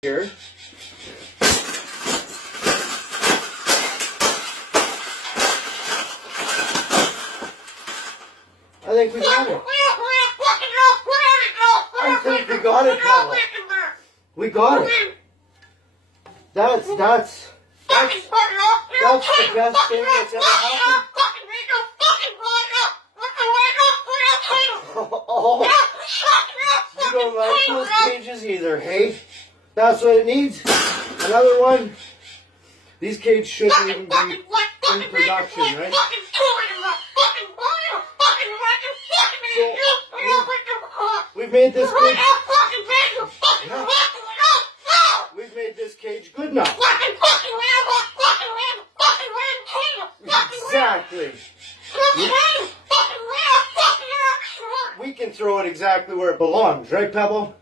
here. I think we got it. I think we got it, Pebble. We got it. That's the best thing that's ever happened. Oh, you don't like those cages either, hey? That's what it needs. Another one. These cages shouldn't even be in production, right? So, we've made this cage. Yeah. We've made this cage good enough. Exactly. We can throw it exactly where it belongs, right, Pebble?